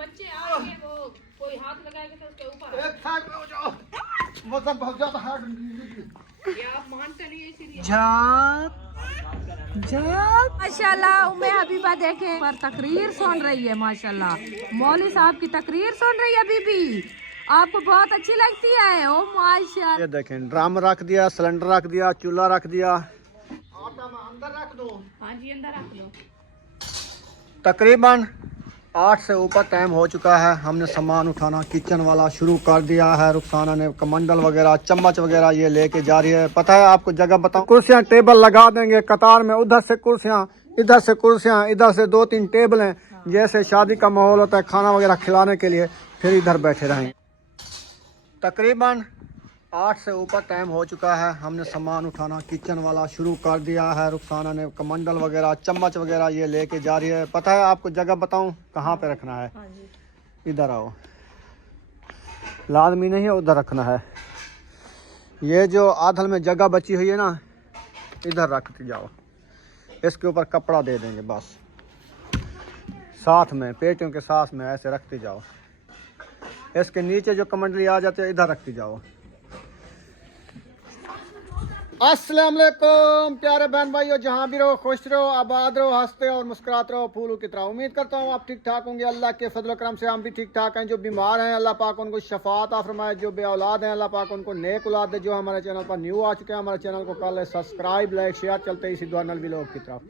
बच्चे आएंगे वो कोई हाथ लगाएगा तो उसके ऊपर एक साइड में हो जाओ, वजन बहुत ज्यादा है। ये आप मानते नहीं है इसीलिए। माशाल्लाह उम्मे हबीबा देखे पर तकरीर सुन रही है। माशाल्लाह मौलवी साहब की तकरीर सुन रही है। बीबी आपको बहुत अच्छी लगती है। ओ माशाल्लाह। ये देखें, ड्रम रख दिया, सिलेंडर रख दिया, चूल्हा रख दिया। आटा में अंदर रख दो। हाँ जी अंदर रख लो। तकरीबन 8 से ऊपर टाइम हो चुका है। हमने सामान उठाना किचन वाला शुरू कर दिया है। रुखसाना ने कमंडल वगैरह, चम्मच वगैरह ये लेके जा रही है। पता है आपको जगह बताऊं, कुर्सियां टेबल लगा देंगे कतार में। उधर से कुर्सियां, इधर से कुर्सियां, इधर से 2-3 टेबल हैं। जैसे शादी का माहौल होता है खाना वगैरह खिलाने के लिए, फिर इधर बैठे रहेंगे। तकरीबन 8 से ऊपर टाइम हो चुका है। हमने सामान उठाना किचन वाला शुरू कर दिया है। रुखसाना ने कमंडल वगैरह, चम्मच वगैरह ये लेके जा रही है। पता है आपको जगह बताऊं कहाँ पे रखना है? इधर आओ, लाजमी नहीं है उधर रखना है। ये जो आधल में जगह बची हुई है ना, इधर रखते जाओ। इसके ऊपर कपड़ा दे देंगे बस, साथ में पेटियों के साथ में ऐसे रखते जाओ। इसके नीचे जो कमंडली आ जाते हैं इधर रखती जाओ। अस्सलाम वालेकुम प्यारे बहन भाइयों, जहाँ भी रहो खुश रहो, आबाद रहो, हंसते और मुस्कुराते रहो फूलों की तरह। उम्मीद करता हूँ आप ठीक ठाक होंगे। अल्लाह के फजल करम से हम भी ठीक ठाक हैं। जो बीमार हैं अल्लाह पाक उनको शफात आ फरमाए। जो बे औलाद हैं अल्लाह पाक उनको नेक औलाद दे। जो हमारे चैनल पर न्यू आ चुके हैं, हमारे चैनल को कर ले सब्सक्राइब, लाइक, शेयर। चलते इसी दुआ नल व्लॉग की तरफ।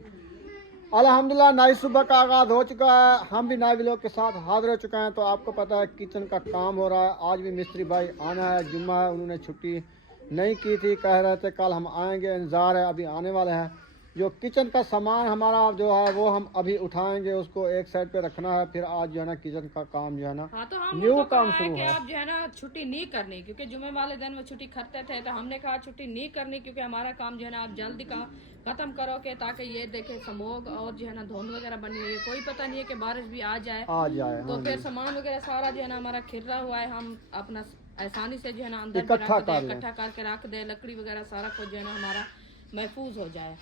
अल्हम्दुलिल्लाह नई सुबह का आगाज़ हो चुका है। हम भी नए व्लॉग के साथ हाजिर हो चुके हैं। तो आपको पता है किचन का काम हो रहा है। आज भी मिस्त्री भाई आना है, जुम्मा है, उन्होंने छुट्टी नहीं की थी, कह रहे थे कल हम आएंगे, इंतज़ार है, अभी आने वाले हैं। जो किचन का सामान हमारा जो है वो हम अभी उठाएंगे, उसको एक साइड पे रखना है। फिर आज जो है ना किचन का काम जो है ना न्यू काम शुरू है। आप जो है ना छुट्टी नहीं करनी, क्योंकि जुम्मे वाले दिन वो छुट्टी करते थे, तो हमने कहा छुट्टी नहीं करनी, क्योंकि हमारा काम जो है ना आप जल्दी का खत्म करोगे, ताकि ये देखे समोग और जो है ना धुंध वगैरह बनी हुई है। कोई पता नहीं है कि बारिश भी आ जाए तो फिर सामान वगैरह सारा जो है ना हमारा खिरा हुआ है, हम अपना आसानी से जो है ना अंदर इकट्ठा करके रख दे। लकड़ी वगैरह सारा कुछ जो है ना हमारा महफूज हो जाए।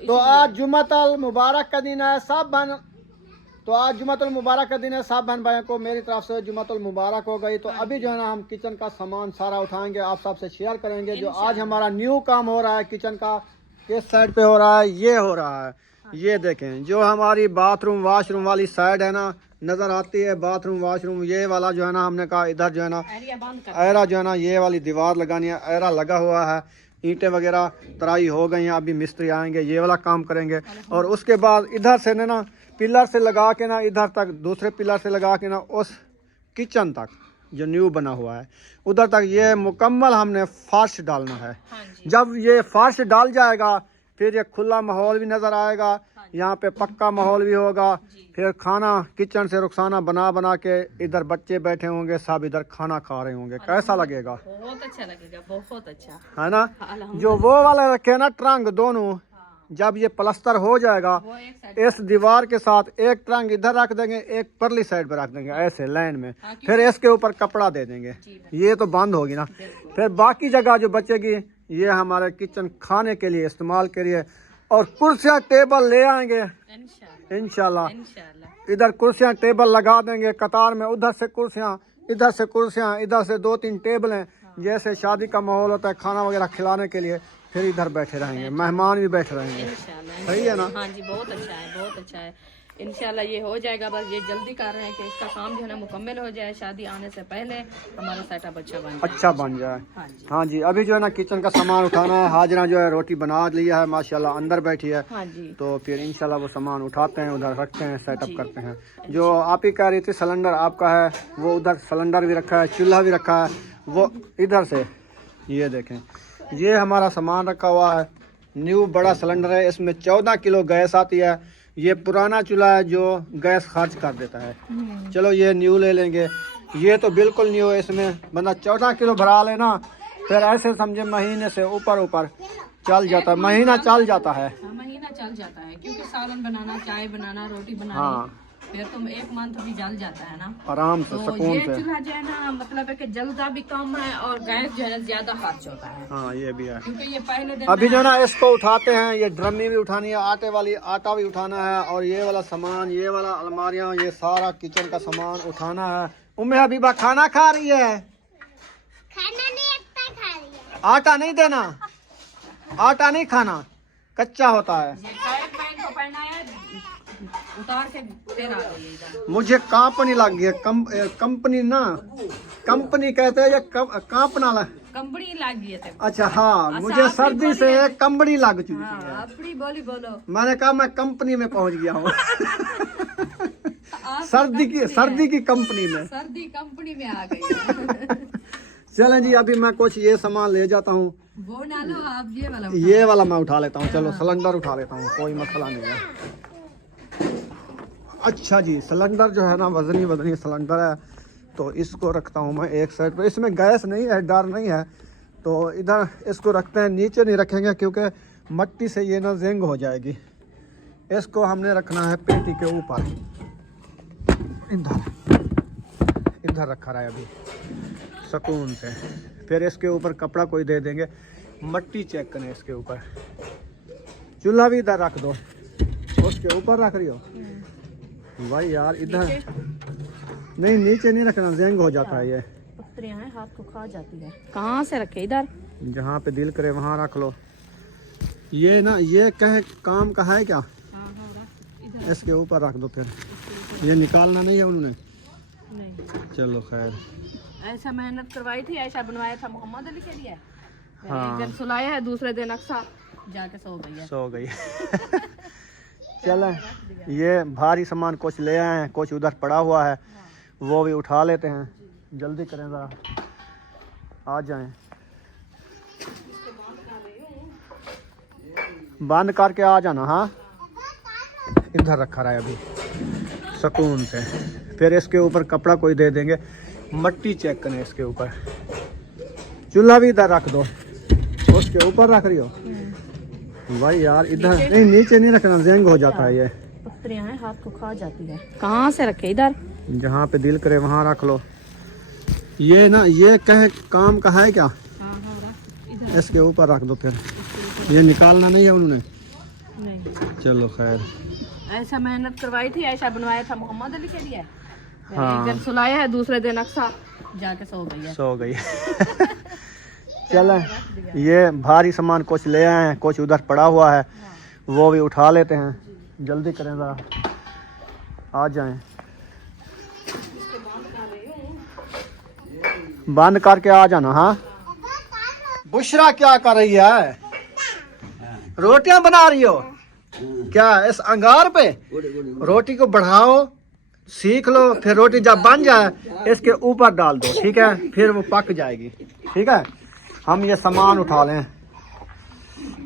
तो आज जुम्मतुल मुबारक का दिन है सब बहन। तो आज जुम्मतुल मुबारक का दिन है। सब बहन भाइयों को मेरी तरफ से जुम्मतुल मुबारक हो गई। तो अभी जो है ना हम किचन का सामान सारा उठाएंगे, आप सबसे शेयर करेंगे। जो आज हमारा न्यू काम हो रहा है किचन का, किस साइड पे हो रहा है, ये हो रहा है। ये देखें, जो हमारी बाथरूम वाशरूम वाली साइड है ना, नजर आती है बाथरूम वाशरूम, ये वाला जो है ना हमने कहा इधर जो है ना एरा जो है ना ये वाली दीवार लगानी है। एरा लगा हुआ है, ईंटें वगैरह तराई हो गई हैं। अभी मिस्त्री आएंगे, ये वाला काम करेंगे। और उसके बाद इधर से ना पिलर से लगा के ना इधर तक, दूसरे पिलर से लगा के ना उस किचन तक जो न्यू बना हुआ है उधर तक ये मुकम्मल हमने फर्श डालना है। जब ये फर्श डाल जाएगा फिर ये खुला माहौल भी नज़र आएगा, यहाँ पे पक्का माहौल भी होगा। फिर खाना किचन से रुखसाना बना बना के इधर बच्चे बैठे होंगे, सब इधर खाना खा रहे होंगे। कैसा लगेगा? बहुत अच्छा लगेगा, बहुत अच्छा है ना। जो वो वाला रखे ना ट्रंक दोनों, जब ये प्लास्टर हो जाएगा इस दीवार के साथ एक ट्रंक इधर रख देंगे, एक परली साइड पर रख देंगे ऐसे लाइन में। फिर इसके ऊपर कपड़ा दे देंगे, ये तो बंद होगी ना। फिर बाकी जगह जो बचेगी ये हमारे किचन खाने के लिए इस्तेमाल के लिए। और कुर्सियाँ टेबल ले आएंगे इंशाल्लाह। इधर कुर्सियाँ टेबल लगा देंगे कतार में। उधर से कुर्सियाँ, इधर से कुर्सियाँ, इधर से 2-3 टेबल हैं। जैसे शादी का माहौल होता है खाना वगैरह खिलाने के लिए, फिर इधर बैठे रहेंगे, मेहमान भी बैठे रहेंगे। सही है ना? हाँ जी बहुत अच्छा है, बहुत अच्छा है। इंशाल्लाह ये हो जाएगा। बस ये जल्दी कर रहे हैं कि इसका काम जो है ना मुकम्मल हो जाए, शादी आने से पहले हमारा सेटअप अच्छा बन जाए। हाँ जी। अभी जो है ना किचन का सामान उठाना है। हाजरा जो है रोटी बना लिया है माशाल्लाह, अंदर बैठी है। हाँ जी। तो फिर इंशाल्लाह वो सामान उठाते हैं, उधर रखते हैं, सेटअप करते हैं। जो आप ही कह रही थी सिलेंडर आपका है, वो उधर सिलेंडर भी रखा है, चूल्हा भी रखा है। वो इधर से ये देखें, ये हमारा सामान रखा हुआ है। न्यू बड़ा सिलेंडर है, इसमें 14 किलो गैस आती है। ये पुराना चूल्हा है जो गैस खर्च कर देता है। चलो ये न्यू ले लेंगे। ये तो बिल्कुल न्यू है, इसमें बंदा 14 किलो भरा लेना, फिर ऐसे समझे महीने से ऊपर चल जाता है, महीना चल जाता है। महीना चल जाता है, क्योंकि सालन बनाना, चाय बनाना, रोटी बनाना। हाँ फिर तुम 1 मंथ भी जल जाता है ना। आराम से तो सुकून ये से। चूल्हा जो है ना मतलब है कि जलता भी कम है और गैस जो है ना ज्यादा खर्च होता है, हाँ ये भी है। क्योंकि ये पहले दिन अभी जो है ना इसको उठाते हैं, ये ड्रमी भी उठानी है, आटे वाली आटा भी उठाना है, और ये वाला सामान, ये वाला अलमारियां, ये सारा किचन का सामान उठाना है। उम्मे हबीबा खाना खा रही है, खाना नहीं आता खा रही है। आटा नहीं देना, आटा नहीं खाना, कच्चा होता है। ये टाइट पैंट को पहना है, उतार के फिर आ गई इधर। मुझे कांपनी लग गई है, कंपनी ना, कंपनी कहते हैं, ये कांपना कंबड़ी लग गई है। अच्छा हाँ, मुझे सर्दी से कंबड़ी लग चुकी है। हाँ, अपनी बोली बोलो। मैंने कहा मैं कंपनी में पहुंच गया हूँ। सर्दी की कंपनी में, सर्दी कंपनी में आ गई। चलें जी, अभी मैं कुछ ये सामान ले जाता हूँ। वो ना लो आप, ये वाला मैं उठा लेता हूँ। चलो सिलेंडर उठा लेता हूँ, कोई मसला नहीं है। अच्छा जी, सिलेंडर जो है ना वजनी सिलेंडर है, तो इसको रखता हूँ मैं एक साइड पे। इसमें गैस नहीं है, डर नहीं है, तो इधर इसको रखते हैं। नीचे नहीं रखेंगे क्योंकि मट्टी से ये ना ज़ंग हो जाएगी। इसको हमने रखना है पेटी के ऊपर, इधर रखा रहा है अभी सुकून से। फिर इसके ऊपर कपड़ा कोई दे देंगे, मट्टी चेक करें इसके ऊपर। चूल्हा भी इधर रख दो, उसके ऊपर रख रही हो भाई यार, इधर नहीं, नीचे नहीं रखना, ज़ंग हो जाता है ये। पत्थरियां हैं, हाथ को खा जाती है। कहाँ से रखे? इधर जहाँ पे दिल करे वहाँ रख लो। ये ना, ये कहे काम का है क्या? इसके ऊपर रख दो, फिर ये निकालना नहीं है उन्होंने। नहीं, चलो खैर। ऐसा मेहनत करवाई थी, ऐसा बनवाया था मोहम्मद अली के लिए। हाँ। एक दिन सुलाया है, दूसरे दिन अक्सा जाके सो गई है। सो गई। चलें, ये भारी सामान कुछ ले आए हैं, कुछ उधर पड़ा हुआ है, वो भी उठा लेते हैं। जल्दी करें ज़रा, आ जाएं। बंद करके आ जाना। हाँ, इधर रखा रहा है अभी सुकून से। फिर इसके ऊपर कपड़ा कोई दे देंगे, मट्टी चेक करें इसके ऊपर। चूल्हा भी इधर रख दो, उसके ऊपर रख रही हो भाई यार, इधर नहीं, नीचे नहीं रखना, ज़ंग हो जाता है ये। पत्थरियां हैं, हाथ को खा जाती है। कहाँ से रखे? इधर जहाँ पे दिल करे वहाँ रख लो। ये ना, ये कहे काम का है क्या? इधर इसके ऊपर रख दो, फिर ये निकालना नहीं है उन्होंने। नहीं, चलो खैर। ऐसा मेहनत करवाई थी, ऐसा बनवाया था मोहम्मद अली के लिए। हाँ। एक दिन सुलाया है, दूसरे दिन अक्सा जाके सो गई है। सो गई। चलें, ये भारी सामान कुछ ले आए हैं, कुछ उधर पड़ा हुआ है, वो भी उठा लेते हैं। जल्दी करें ज़रा, आ जाएं। बंद करके आ जाना। हाँ, बुशरा क्या कर रही है? रोटियां बना रही हो क्या इस अंगार पे? रोटी को बढ़ाओ, सीख लो, फिर रोटी जब बन जाए इसके ऊपर डाल दो, ठीक है? फिर वो पक जाएगी, ठीक है? हम ये सामान उठा लें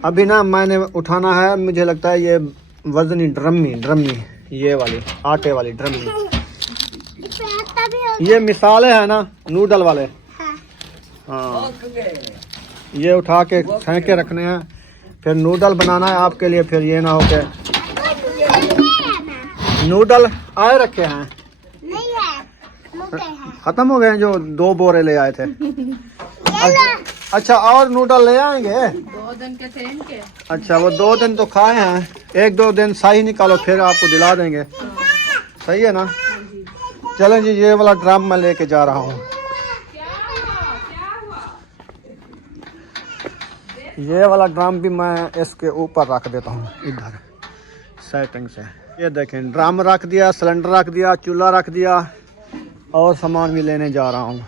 अभी ना। मैंने उठाना है, मुझे लगता है ये वजनी ड्रमी, ये वाली आटे वाली ड्रमी। ये मिसाले हैं ना नूडल वाले। हाँ, ये उठा के फेंक के रखने हैं, फिर नूडल बनाना है आपके लिए। फिर ये ना हो के नूडल आए रखे हैं, नहीं है, खत्म हो गए हैं, जो 2 बोरे ले आए थे। अच्छा, और नूडल ले आएंगे? 2 दिन के थे इनके। अच्छा, वो 2 दिन तो खाए हैं, 1-2 दिन सही निकालो, फिर आपको दिला देंगे। सही है ना? चलें जी, ये वाला ड्रम मैं लेके जा रहा हूँ। ये वाला ड्रम भी मैं इसके ऊपर रख देता हूँ, इधर सेटिंग से। ये देखें, ड्रम रख दिया, सिलेंडर रख दिया, चूल्हा रख दिया, और सामान भी लेने जा रहा हूँ।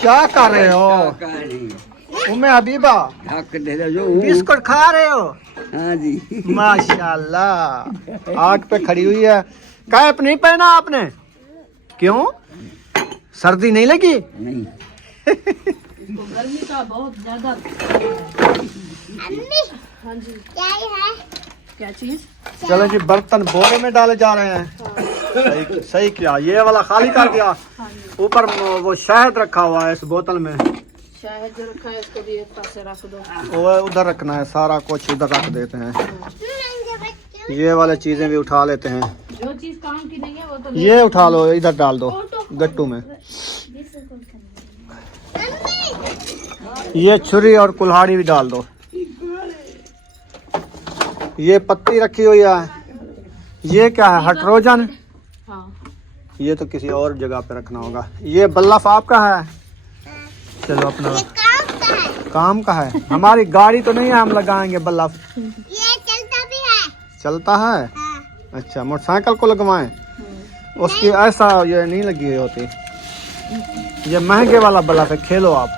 क्या कर रहे हो उम्मे हबीबा? बिस्कुट खा रहे हो? हाँ जी। माशाल्लाह, आग पे खड़ी हुई है। कैप नहीं पहना आपने? क्यों, सर्दी नहीं लगी? नहीं, गर्मी का बहुत ज्यादा। हाँ जी, क्या है? क्या चीज? चलो जी, बर्तन बोरे में डाले जा रहे हैं। सही किया, ये वाला खाली कर दिया। ऊपर वो शहद रखा हुआ है इस बोतल में, शायद जो रखा है इसको भी एक पास से रख दो। वो उधर रखना है, सारा कुछ उधर रख देते हैं। ये वाले चीजें भी उठा लेते हैं। जो चीज काम की नहीं है वो तो ये उठा लो, इधर डाल दो गट्टू में। ये छुरी और कुल्हाड़ी भी डाल दो। ये पत्ती रखी हुई है। ये क्या है, हट्रोजन? हाँ। ये तो किसी और जगह पे रखना होगा। ये बल्लफ आपका है? चलो अपना काम का है। हमारी गाड़ी तो नहीं है, हम लगाएंगे बल्लफ। ये चलता भी है। चलता है? हाँ। अच्छा, मोटरसाइकिल को लगवाएं? उसकी ऐसा ये नहीं लगी हुई होती। ये महंगे वाला बल्लफ है, खेलो आप।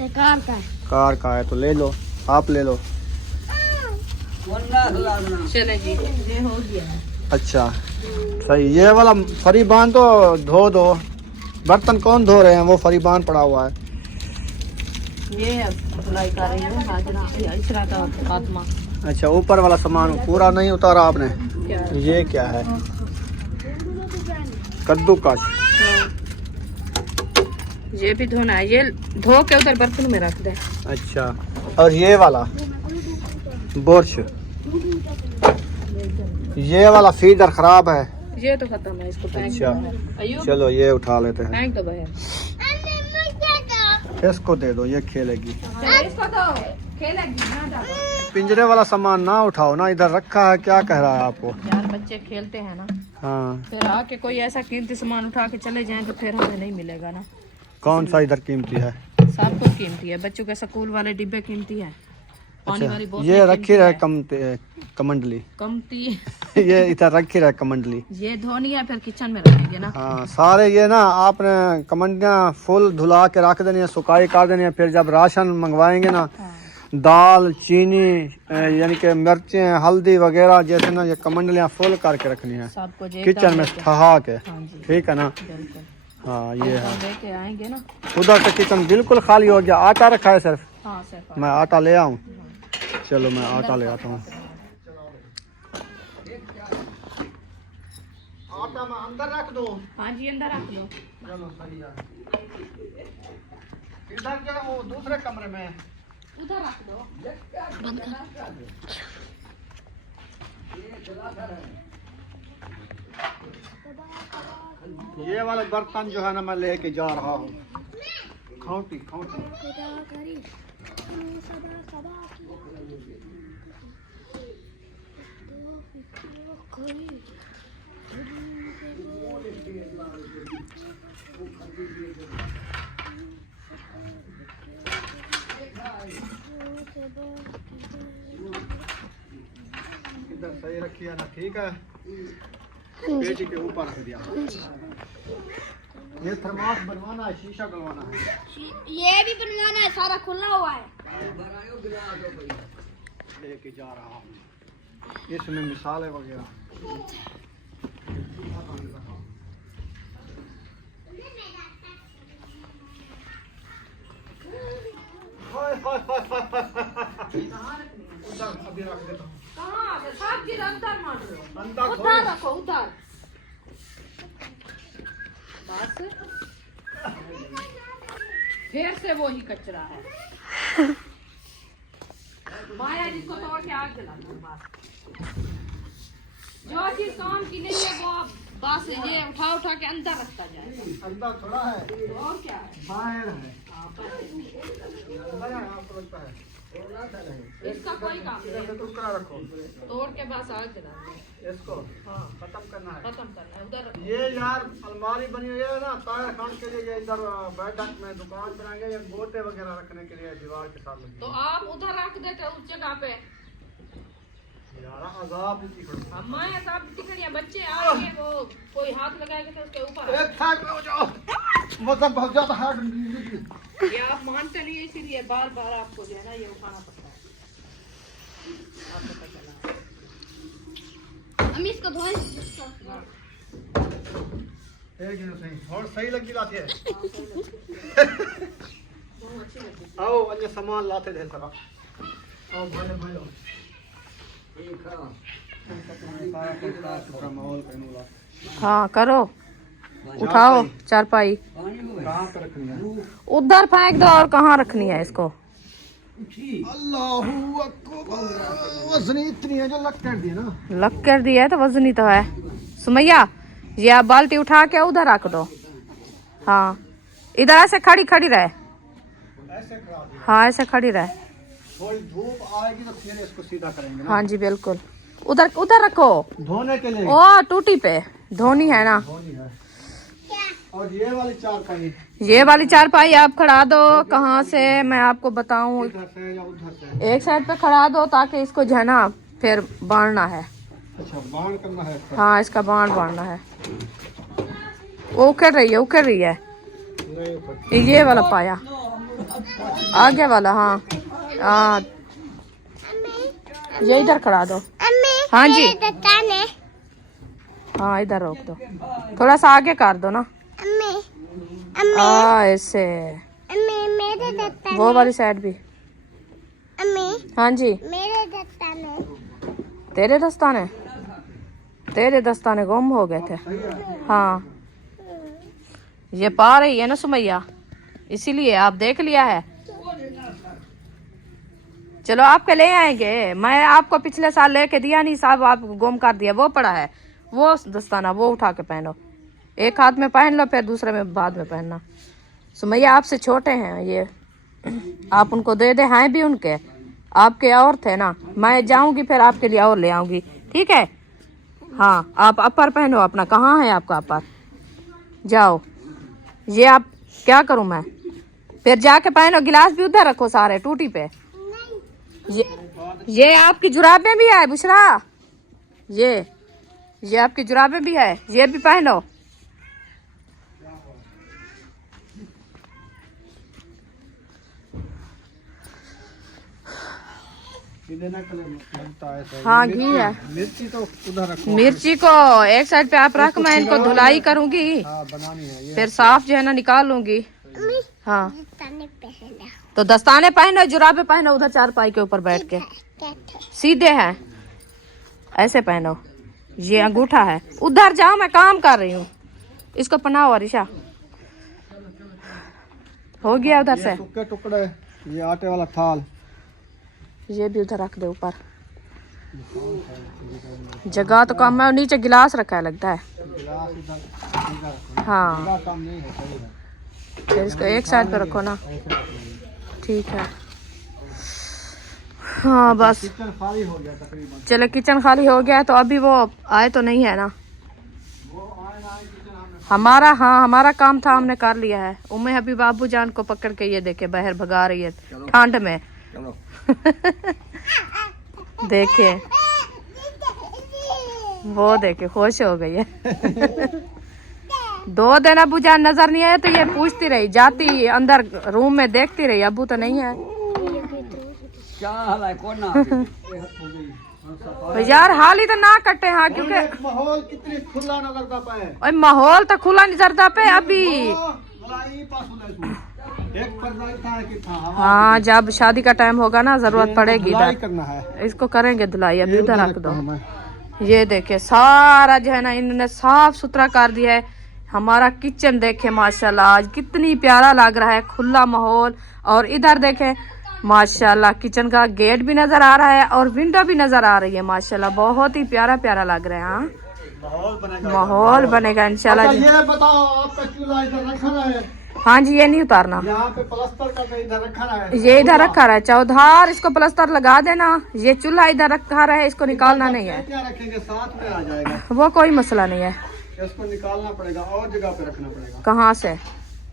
कार का है। कार का है तो ले लो, आप ले लो। चले जी, ये हो गया। अच्छा सही। ये वाला फरीबान तो धो दो। बर्तन कौन धो रहे हैं? वो फरीबान पड़ा हुआ है। ये धुलाई कर रही है हाजरा, इसरा का फातिमा। अच्छा, ऊपर वाला सामान पूरा नहीं उतारा आपने? क्या? ये क्या है? कद्दूकस। ये भी धोना है, ये धो के उधर बर्तन में रख दे। अच्छा, और ये वाला बोर्श, ये वाला फीडर खराब है। ये तो खत्म है, इसको फेंक अच्छा, दो। अय्यूब, चलो ये उठा लेते हैं। फेंक दो बाहर। इसको दे दो, ये खेलेगी। इसको दो, खेलेगी ना डालो। पिंजरे वाला सामान ना उठाओ ना, इधर रखा है। क्या कह रहा है आपको? यार बच्चे खेलते हैं ना, हाँ, फिर आके कोई ऐसा कीमती सामान उठा के चले जाएं तो फिर हमें नहीं मिलेगा ना। कौन सा इधर कीमती है? सब कुछ कीमती है, बच्चों के स्कूल वाले डिब्बे कीमती है, पानी वाली अच्छा, बोतलें ये रखी कीमती रहे है। कमंडली। कमती ये इधर रखी रहे कमंडली। ये धोनी है, फिर किचन में रखेंगे ना। हाँ, सारे ये ना आपने कमंडियाँ फुल धुला के रख देनी है, सुखाई कर देनी है। फिर जब राशन मंगवाएंगे ना, दाल, चीनी, यानी कि मिर्चें, हल्दी वगैरह जैसे ना, ये कमंडलियाँ फुल करके रखनी है सब कुछ किचन में ठहा के। हाँ जी, ठीक है ना? बिल्कुल। हाँ, ये है। लेके आएंगे ना। उधर से किचन बिल्कुल खाली हो गया। आटा रखा है सिर्फ। हाँ सर। मैं आटा ले आऊँ? चलो मैं आटा ले आता हूँ। आटा मैं अंदर रख दूँ? हाँ जी, अंदर रख लो। चलो सही है। इधर क्या, वो दूसरे कमरे में? उधर रख दो। ये वाले बर्तन जो है ना, मैं लेके जा रहा हूँ। खौटी खौटी। इधर सही रखी है ना? ठीक है, पेटी के ऊपर रख दिया। ये थर्मास बनवाना है, शीशा डलवाना है। ये भी बनवाना है, सारा खुला हुआ है। लेके जा रहा हूँ, इसमें मिसालें वगैरह। उधर अभी रख देता हूँ। कहाँ से? सब चीज अंदर मार लो। अंदर उधर रखो, उधर। बस फिर से वो ही कचरा है। माया जिसको तोड़ के आग जला दो। बस जो चीज काम की नहीं है वो बस ये उठा उठा के अंदर रखता जाए। अंदर थोड़ा है, तो और क्या है? बाहर है। हाँ, बस। अंदर है, आपको लगता है? इसका कोई काम नहीं, टुकड़ा रखो, तोड़ के बस आग जला दो। इसको हाँ, खत्म करना है। खत्म करना है, उधर रखो। ये यार अलमारी बनी हुई है ना, तार खान के लिए। ये इधर बैठक में दुकान बनाएंगे, ये गोटे वगैरह रखने के लिए दीवार के साथ लगी। तो आप उधर रख देते उस जगह पे। यार अजाब नहीं पड़ता। हमारे साथ टिकड़ियाँ बच्चे आएंगे, वो कोई हाथ लगाएगा तो उसके ऊपर। एक साइड में हो जाओ, मतलब बहुत ज्यादा हार्ड। ये आप मानते नहीं, इसीलिए बार बार आपको जो है ना ये उठाना पड़ता है। आपको पता चला। हम इसको धोएं। एक मिनट सही, और सही लगी लाती है। बहुत अच्छी लगी। आओ अन्य सामान लाते थे सारा। आओ भाई भाई हाँ करो। उठाओ चारपाई। कहाँ पे रखनी है? उधर फेंक दो। और कहाँ रखनी है इसको? अल्लाहू अकबर। वजनी इतनी है जो लग कर दी ना। लग कर दिया है तो वजनी तो है। सुमैया ये आप बाल्टी उठा के उधर रख दो। हाँ इधर ऐसे खड़ी खड़ी रहे। हाँ ऐसे खड़ी रहे। थोड़ी धूप आएगी तो फिर इसको सीधा करेंगे ना। हाँ जी बिल्कुल। उधर उधर रखो धोने के लिए। ओ टूटी पे धोनी है ना। धोनी है। और ये वाली चारपाई ये वाली चारपाई आप खड़ा दो। कहाँ से मैं आपको बताऊं? इधर से या उधर से? एक साइड पे खड़ा दो ताकि इसको जो है ना फिर बांधना है। अच्छा बाण करना है इसका? हाँ इसका बांधना है। वो उखड़ रही है उखड़ रही है। नहीं उखड़ती। ये वाला पाया आगे वाला। हाँ हाँ ये इधर खड़ा दो। हाँ जी हाँ इधर रोक दो। थोड़ा सा आगे कर दो ना। ऐसे वो वाली साइड भी। हाँ जी तेरे दस्ताने गुम हो गए थे। हाँ ये पा रही है ना सुमैया इसीलिए आप देख लिया है। चलो आपके ले आएंगे। मैं आपको पिछले साल लेके दिया नहीं साहब, आप गुम कर दिया। वो पड़ा है वो दस्ताना, वो उठा के पहनो। एक हाथ में पहन लो फिर दूसरे में बाद में पहनना। सुमैया आपसे छोटे हैं ये, आप उनको दे दे। हैं भी उनके, आपके और थे ना। मैं जाऊंगी फिर आपके लिए और ले आऊंगी, ठीक है। हाँ आप अपर पहनो अपना। कहाँ है आपका अपर? जाओ। ये आप क्या करूं मैं? फिर जाके पहनो। गिलास भी उधर रखो सारे टूटी पे। ये आपकी जुराबें भी है बुशरा। ये आपकी जुराबें भी है, ये भी पहनो। हाँ घी है। मिर्ची तो उधर रखो। मिर्ची को एक साइड पे आप रख, मैं इनको धुलाई करूंगी। हाँ बनानी है ये। फिर साफ जो है ना निकाल लूंगी। हाँ तो दस्ताने पहनो, जुराबे पहनो। उधर चारपाई के ऊपर बैठ के सीधे हैं ऐसे पहनो। ये अंगूठा है। उधर जाओ मैं काम कर रही हूँ। इसको पहनाओ अरिशा। हो गया उधर से। टुकड़े टुकड़े ये आटे वाला थाल ये भी उधर रख दे ऊपर। जगह तो कम है। नीचे गिलास रखा है लगता है। गिलास इधर हाँ इधर काम नहीं है, सही है। फिर इसको एक साइड पे रखो ना, ठीक है। हाँ बस किचन खाली हो गया तकरीबन। चलो किचन खाली हो गया है तो अभी वो आए तो नहीं है ना हमारा। हाँ हमारा काम था, हमने कर लिया है। उम्मे अभी बाबू जान को पकड़ के ये देखे बाहर भगा रही है ठंड में। देखे वो देखे खुश हो गई है। 2 दिन अबू जान नजर नहीं आया तो ये पूछती रही, जाती अंदर रूम में देखती रही अबू तो नहीं है। यार हाल ही तो ना कटे। हाँ क्योंकि माहौल कितनी खुला नजर आता है। माहौल तो खुला नजर पे अभी। हाँ जब शादी का टाइम होगा ना जरूरत पड़ेगी इधर करना है। इसको करेंगे धुलाई। अभी उधर रख दो। ये देखे सारा जो है ना इन्होंने साफ सुथरा कर दिया है। हमारा किचन देखे माशाल्लाह आज कितनी प्यारा लग रहा है, खुला माहौल। और इधर देखे माशाल्लाह किचन का गेट भी नजर आ रहा है और विंडो भी नजर आ रही है माशाल्लाह। बहुत ही प्यारा प्यारा लग रहा है। हाँ माहौल बनेगा इंशाल्लाह। ये बताओ आपका चूल्हा इधर रखा है? हाँ जी ये नहीं उतारना। यहाँ पे प्लास्टर करके इधर रखा है। ये इधर रखा रहा है चौधार, इसको प्लास्टर लगा देना। ये चूल्हा इधर रखा रहा है, इसको निकालना नहीं है। क्या रखेंगे साथ में आ जाएगा, वो कोई मसला नहीं है। इसको निकालना पड़ेगा और जगह पे रखना पड़ेगा। कहाँ से?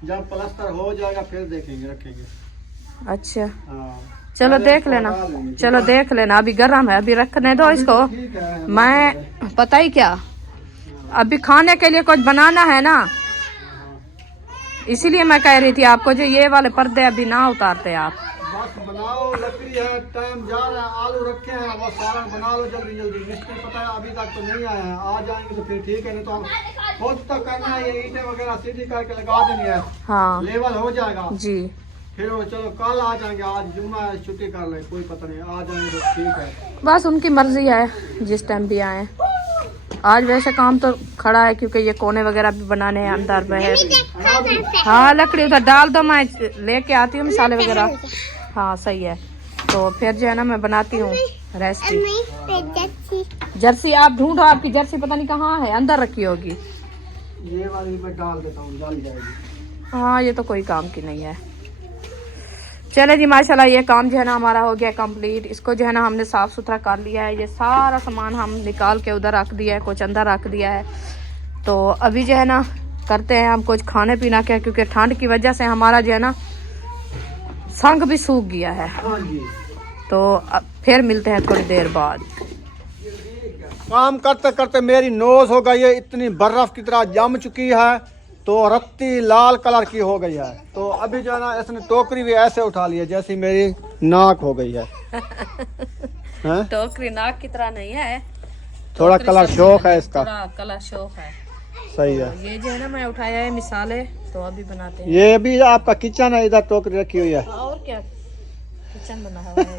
जब प्लास्टर हो जाएगा फिर देखेंगे रखेंगे। अच्छा हाँ चलो देख लेना। चलो देख लेना। अभी गर्म है, अभी रखने दो इसको। ठीक है। मैं पता ही क्या अभी खाने के लिए कुछ बनाना है ना, इसीलिए मैं कह रही थी आपको जो ये वाले पर्दे अभी ना उतारते आप। बस बनाओ, लकड़ी है, टाइम जा रहा है, आलू रखे हैं, बस सारा बना लो जल्दी जल्दी। मिस्त्री पता है अभी तक तो नहीं आया है, आ जाएंगे तो फिर ठीक है। नहीं तो हम खुद तो करना है, ये ईंटें वगैरह सीधी करके लगा देनी है। हाँ लेवल हो जाएगा जी। फिर वो चलो कल आ जाएंगे। आज जुम्मा है, छुट्टी कर ले, कोई पता नहीं, आ जाएंगे तो ठीक है। बस उनकी मर्जी है जिस टाइम भी आए। आज वैसे काम तो खड़ा है क्योंकि ये कोने वगैरह भी बनाने हैं अंदर में। हाँ लकड़ी उधर डाल दो, मैं लेके आती हूँ मसाले वगैरह। हाँ सही है, तो फिर जो है ना मैं बनाती हूँ रेसिपी। जर्सी आप ढूंढो, आपकी जर्सी पता नहीं कहाँ है, अंदर रखी होगी। ये वाली मैं डाल देता हूँ, डाल जाएगी। हाँ ये तो कोई काम की नहीं है। चले जी माशाल्लाह, ये काम जो है ना हमारा हो गया कंप्लीट। इसको जो है ना हमने साफ सुथरा कर लिया है। ये सारा सामान हम निकाल के उधर रख दिया है, कुछ अंदर रख दिया है। तो अभी जो है ना करते हैं हम कुछ खाने पीना के, क्योंकि ठंड की वजह से हमारा जो है ना संग भी सूख गया है। हाँ जी। तो अब फिर मिलते हैं थोड़ी देर बाद। काम करते करते मेरी नोज हो गई है, इतनी बर्फ की तरह जम चुकी है, तो रत्ती लाल कलर की हो गई है। तो अभी जो है ना इसने टोकरी भी ऐसे उठा ली है जैसी मेरी नाक हो गई है। हैं? टोकरी नाक की तरह नहीं है, थोड़ा कलर शौक है इसका। थोड़ा कलर शौक है। सही है। ये जो है ना मैं उठाया है मिसाले, तो अभी बनाते हैं। ये भी आपका किचन है, इधर टोकरी रखी हुई है। और क्या किचन बना हुआ है।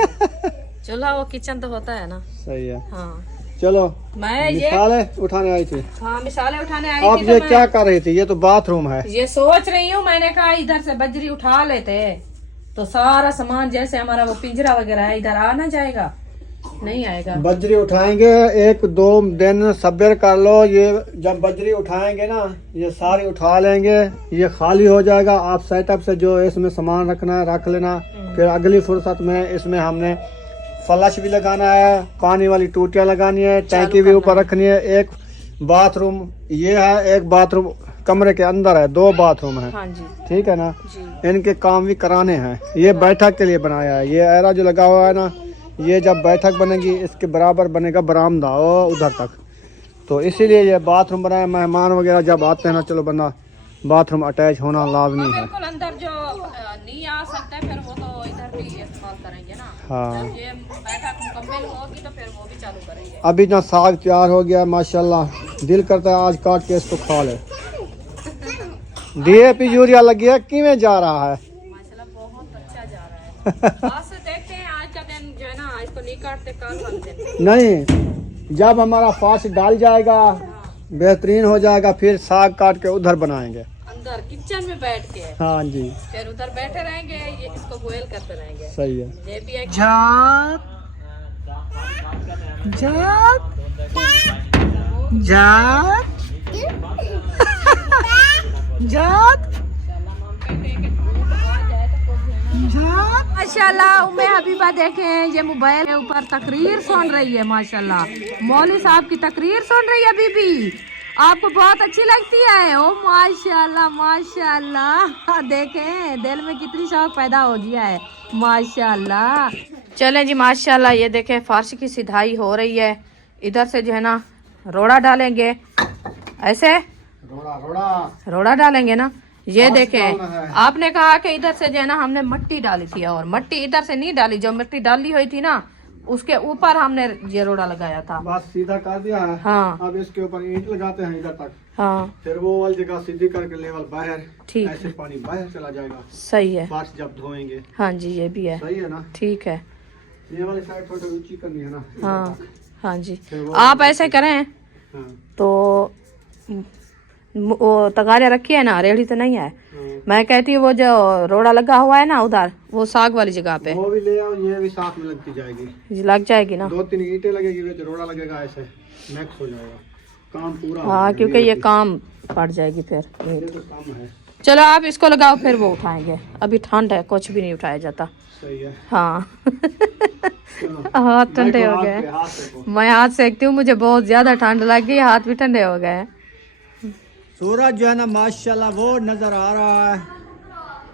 चूल्हा वो किचन तो होता है ना। सही है। हाँ चलो, मैं ये मिसाले उठाने आई थी। हाँ मिसाले उठाने आई आप थी। ये तो क्या कर रही थी? ये तो बाथरूम है। ये सोच रही हूँ, मैंने कहा इधर से बजरी उठा लेते, तो सारा सामान जैसे हमारा वो पिंजरा वगैरह है इधर आ ना जाएगा, नहीं आएगा। बजरी उठाएंगे, 1-2 दिन सब्र कर लो। ये जब बजरी उठाएंगे ना, ये सारी उठा लेंगे, ये खाली हो जाएगा। आप सेटअप से जो इसमें सामान रखना है रख लेना। फिर अगली फुर्सत में इसमें हमने फ्लश भी लगाना है, पानी वाली टूटियां लगानी है, टैंकी भी ऊपर रखनी है। एक बाथरूम ये है, एक बाथरूम कमरे के अंदर है, 2 बाथरूम है। हाँ जी ठीक है ना। जी। इनके काम भी कराने हैं। ये बैठक के लिए बनाया है। ये एरा जो लगा हुआ है ना, ये जब बैठक बनेगी इसके बराबर बनेगा बरामदा उधर तक। तो इसीलिए ये बाथरूम बनाया। मेहमान वगैरह जब आते हैं ना, चलो बंदा बाथरूम अटैच होना लाजमी है। बिल्कुल अंदर जो नहीं आ सकता है, फिर वो तो इधर भी इस्तेमाल करेंगे ना। हाँ। जब ये बैठक मुकम्मल होगी तो फिर वो भी चालू करेंगे। अभी ना साग तैयार हो गया माशाल्लाह, दिल करता है आज काट के इसको खा ले। DAP यूरिया लगी है, किवें जा रहा है? माशाल्लाह बहुत अच्छा जा रहा है। बस देखते हैं आज का दिन जो है ना, आज तो नहीं काटते, कल वाले दिन। नहीं, जब हमारा फास्ट डाल जाएगा, बेहतरीन हो जाएगा, फिर साग काट के उधर बनाएंगे अंदर किचन में बैठ के। हाँ जी। फिर उधर बैठे रहेंगे, ये इसको बॉयल करते रहेंगे। सही है। ये भी एक जात जात जात जात माशाल्लाह उम्मे हबीबा देखें, ये मोबाइल के ऊपर तकरीर सुन रही है। माशाल्लाह मौलवी साहब की तकरीर सुन रही है। बीबी आपको बहुत अच्छी लगती है। ओ माशाल्लाह माशाल्लाह, देखें दिल में कितनी शौक पैदा हो गया है। माशाल्लाह। चलें जी माशाल्लाह, ये देखें फर्श की सिधाई हो रही है। इधर से जो है ना रोड़ा डालेंगे, ऐसे रोड़ा डालेंगे ना। ये देखें, आपने कहा कि इधर से जो है ना हमने मिट्टी डाली थी, और मिट्टी इधर से नहीं डाली। जो मिट्टी डाली हुई थी ना, उसके ऊपर हमने ये रोड़ा लगाया था। बस सीधा कर दिया है। हाँ। अब इसके ऊपर ईंट लगाते हैं इधर तक। हाँ फिर वो वाली जगह सीधी करके लेवल बाहर, ठीक ऐसे है। पानी बाहर चला जाएगा। सही है। बारिश जब धोएंगे। हाँ जी ये भी है। सही है ना। ठीक है। ये वाली साइड थोड़ी ऊंची करनी है ना। हाँ हाँ जी। फिर वो आप ऐसे करें हाँ। तो वो तगारिया रखी है ना, रेहड़ी तो नहीं है। मैं कहती हूँ वो जो रोड़ा लगा हुआ है ना उधर, वो साग वाली जगह पे वो भी ले आओ, ये भी साथ में लगती जाएगी। लग जाएगी ना। 2-3 ईंटें लगेगी, फिर रोड़ा लगेगा, ऐसे मिक्स हो जाएगा, काम पूरा। हाँ क्योंकि ये काम पड़ जाएगी फिर। ये तो काम है। चलो आप इसको लगाओ, फिर वो उठाएंगे। अभी ठंड है, कुछ भी नहीं उठाया जाता। सही है। हाँ हाथ ठंडे हो गए। मैं हाथ सेकती हूँ, मुझे बहुत ज्यादा ठंड लग गई, हाथ भी ठंडे हो गए। सूरज जो है ना माशाल्लाह वो नजर आ रहा है,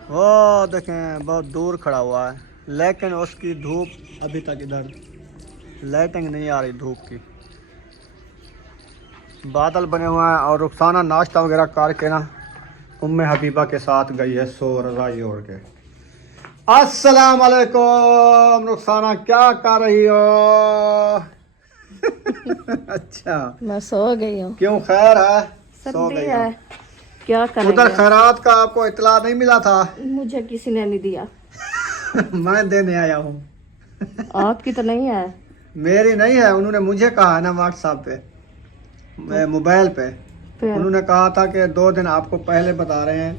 वो देखें बहुत दूर खड़ा हुआ है, लेकिन उसकी धूप अभी तक इधर लाइटिंग नहीं आ रही धूप की। बादल बने हुए हैं, और रुखसाना नाश्ता वगैरह करके ना उम्मे हबीबा के साथ गई है सो रजाई ओढ़ के। अस्सलाम वालेकुम रुखसाना, क्या कर रही हो? अच्छा मैं सो गई हूँ। क्यों, खैर है? सो सर्दी गई है, हो। क्या उधर करेंगे। खैरात का आपको इतला नहीं मिला था? मुझे किसी ने नहीं दिया। मैं देने आया हूँ। आपकी तो नहीं है। मेरी नहीं है, उन्होंने मुझे कहा है ना व्हाट्सएप पे। मोबाइल पे। फिर उन्होंने कहा था कि 2 दिन आपको पहले बता रहे हैं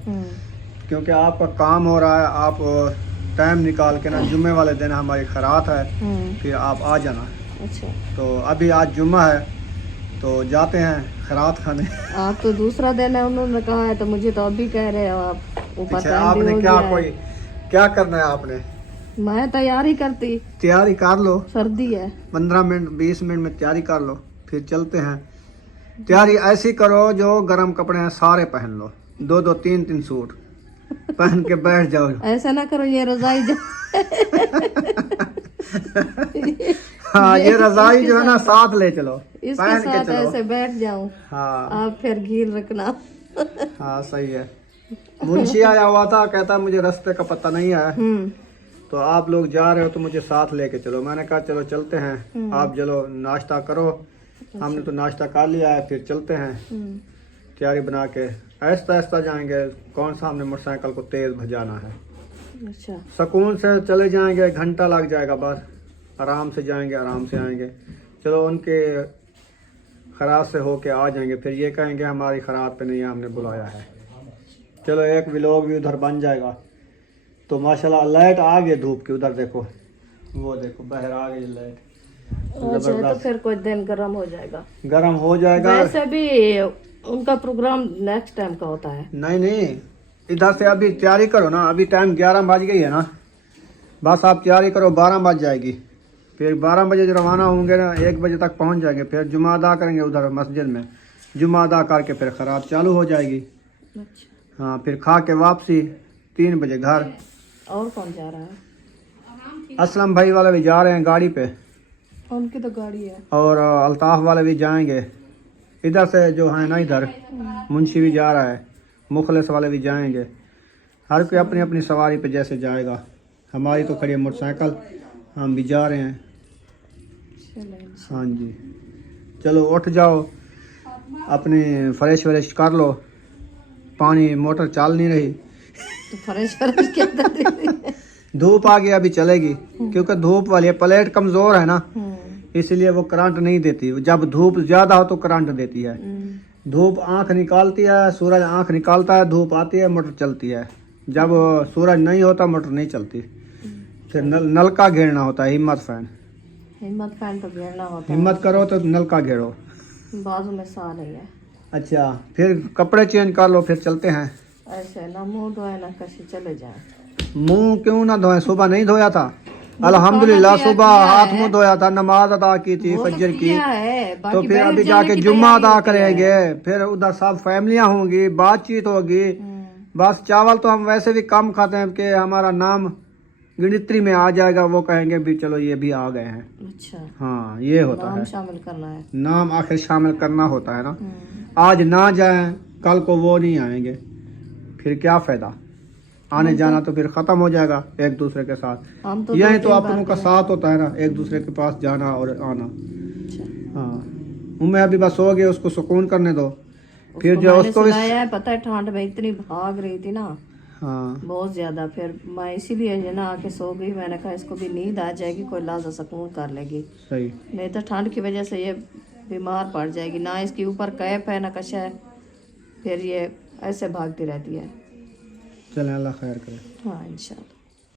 क्योंकि आपका काम हो रहा है, आप टाइम निकाल के ना जुम्मे वाले दिन हमारी खरात है, फिर आप आ जाना। अच्छा, तो अभी आज जुम्मा है तो जाते हैं खरात खाने। आप तो दूसरा दिन है उन्होंने कहा है, तो मुझे तो अभी कह रहे हो आप, ऊपर पीछे टाइम भी आपने हो क्या गया है। कोई क्या करना है आपने? मैं तैयारी करती, तैयारी कर लो, सर्दी है। 15 मिनट 20 मिनट में तैयारी कर लो, फिर चलते हैं। तैयारी ऐसी करो जो गर्म कपड़े हैं सारे पहन लो, 2-2 3-3 सूट पहन के बैठ जाओ। ऐसा ना करो, ये रजाई हाँ, ये रजाई जो है ना साथ ले चलो, इसके पहन के साथ चलो। ऐसे बैठ जाऊं, हाँ आप फिर घीर रखना। हाँ सही है। मुंशी आया हुआ था, कहता मुझे रास्ते का पता नहीं है, तो आप लोग जा रहे हो तो मुझे साथ लेके चलो। मैंने कहा चलो चलते हैं, आप चलो नाश्ता करो। हमने तो नाश्ता कर लिया है, फिर चलते हैं तैयारी बना के। आहिस्ता आहिस्ता जाएंगे, कौन सा हमने मोटरसाइकिल को तेज भजाना है। अच्छा, सुकून से चले जाएंगे, घंटा लग जाएगा बस, आराम से जाएंगे आराम से आएंगे। चलो उनके खरात से होके आ जाएंगे, फिर ये कहेंगे हमारी खरात पे नहीं हमने बुलाया है। चलो एक व्लॉग भी उधर बन जाएगा। तो माशाल्लाह लाइट आ गई धूप की, उधर देखो, वो देखो बाहर आ गई लाइट। अच्छा, तो फिर कुछ दिन गर्म हो जाएगा। गर्म हो जाएगा। वैसे भी उनका प्रोग्राम नेक्स्ट टाइम का होता है। नहीं, इधर से अभी तैयारी करो ना, अभी टाइम 11 बज गई है ना, बस आप तैयारी करो, 12 बज जाएगी। फिर 12 बजे जो रवाना होंगे ना, 1 बजे तक पहुंच जाएंगे। फिर जुमा अदा करेंगे उधर मस्जिद में, जुमा अदा करके फिर खरात चालू हो जाएगी। अच्छा, हाँ, फिर खा के वापसी 3 बजे घर। और कौन जा रहा है? असलम भाई वाले भी जा रहे हैं गाड़ी पे, उनकी तो गाड़ी है। और अल्ताफ वाले भी जाएंगे। इधर से जो है ना, इधर मुंशी भी जा रहा है, मुखलिस वाले भी जाएंगे। हर कोई अपनी अपनी सवारी पे जैसे जाएगा। हमारी तो खड़ी है मोटरसाइकिल, हम भी जा रहे हैं। हाँ जी, चलो उठ जाओ, अपनी फ्रेश व्रेश कर लो। पानी मोटर चल नहीं रही, तो फ्रेश फ्रेश क्या कर रही है? धूप आ गई अभी चलेगी, क्योंकि धूप वाली है, प्लेट कमजोर है ना, इसलिए वो करंट नहीं देती। जब धूप ज्यादा हो तो करंट देती है। धूप आंख निकालती है, सूरज आंख निकालता है, धूप आती है, मोटर चलती है। जब सूरज नहीं होता मोटर नहीं चलती। फिर नलका घेरना होता है, हिम्मत फैन। हिम्मत फैन तो घेरना होता है। हिम्मत करो तो नलका घेरो। बाजू में साह नहीं है। अच्छा, फिर कपड़े चेंज कर लो, फिर चलते हैं। ऐसे ना मुंह धोए ना कहीं चले जाए। मुंह क्यों ना धोए, सुबह नहीं धोया था? अल्हम्दुलिल्लाह सुबह हाथ मुंह धोया था, नमाज अदा की थी फजर की। तो फिर अभी जाके जुम्मा अदा करेंगे, फिर उधर सब फैमिलियां होंगी, बातचीत होगी। बस चावल तो हम वैसे भी कम खाते हैं कि हमारा नाम गिनती में आ जाएगा, वो कहेंगे भी चलो ये भी आ गए हैं। अच्छा, हाँ, ये होता नाम है, शामिल करना है। नाम आखिर शामिल करना होता है ना। आज ना जाएं, कल को वो नहीं आएंगे, फिर क्या फायदा? आने जाना तो फिर खत्म हो जाएगा एक दूसरे के साथ। हम तो यही 2-3 तो अपनों बार का गए। साथ होता है ना, एक दूसरे के पास जाना और आना। अच्छा, हाँ, मैं अभी बस हो गया, उसको सुकून करने दो। फिर जो मैंने उसको भी सुनाया है, पता है ठंड में इतनी भाग रही थी ना, हाँ बहुत ज्यादा। फिर मैं इसीलिए जो ना आके सो गई। मैंने कहा इसको भी नींद आ जाएगी, कोई लाजा सुकून कर लेगी। सही। नहीं तो ठंड की वजह से ये बीमार पड़ जाएगी। ना इसके ऊपर कैप है ना कश है, फिर ये ऐसे भागती रहती है। चलें, अल्लाह खैर करे। हाँ, इंशाल्लाह।